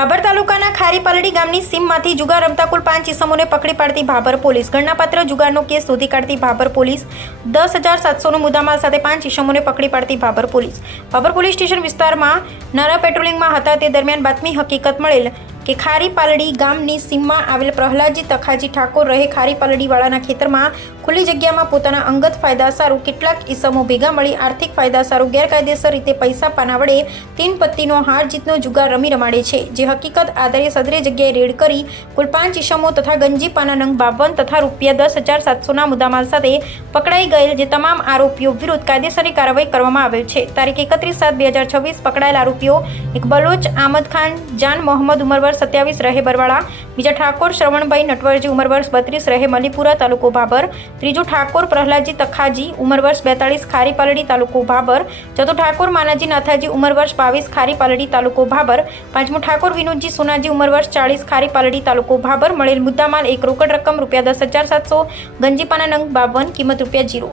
ભાભર તાલુકાના ખારીપાલડી ગામની સીમમાંથી જુગાર રમતા કુલ 5 ઇસમોને પકડી પાડતી ભાભર પોલીસ। ગણનાપાત્ર જુગારનો કેસ શોધી કાઢતી ભાભર પોલીસ। 10,700નો મુદ્દામાલ સાથે 5 ઇસમોને પકડી પાડતી Bhabhar police. Bhabhar police station વિસ્તારમાં નારા પેટ્રોલિંગમાં હતા તે દરમિયાન બાતમી હકીકત મળેલ કે ખારીપાલડી ગામની સીમમાં આવેલ પ્રહલાદજી તખાજી ઠાકોર રહે ખારીપાલડીવાળાના ખેતરમાં ખુલ્લી જગ્યામાં પોતાના અંગત ફાયદા સારું કેટલાક ઇસમો ભેગા મળી આર્થિક ફાયદા સારું ગેરકાયદેસર રીતે પૈસા પાના વડે 3 પત્તીનો હાર જીતનો જુગાર રમાડે છે। જે હકીકત આધારે સદરે જગ્યાએ રેડ કરી કુલ 5 ઇસમો તથા ગંજી પાના નંગ 52 તથા ₹10,700ના મુદ્દામાલ સાથે પકડાઈ ગયેલ જે તમામ આરોપીઓ વિરુદ્ધ કાયદેસરની કાર્યવાહી કરવામાં આવેલ છે। તારીખ 31/7/2026 પકડાયેલ આરોપીઓ એક બલોચ આમદ ખાન જાન મોહમ્મદ ઉમર 27 રહે બરવાળા, બીજા ઠાકોર શ્રવણભાઈ નટવરજી ઉમર 32 રહે મલીપુરા તાલુકો ભાભર, ત્રીજો ઠાકોર પ્રહલાદજી તખાજી ઉમર 42 ખારીપાલડી તાલુકો ભાભર, ચોથો ઠાકોર માનાજી નાથાજી ઉમર 22 ખારીપાલડી તાલુકો ભાભર, પાંચમો ઠાકોર વિનોદજી સોનાજી ઉમર 40 ખારીપાલડી તાલુકો ભાભર। મળેલ મુદ્દામાલ એક રોકડ રકમ ₹10,700, ગંજીપાના નંગ 52 કિંમત ₹0।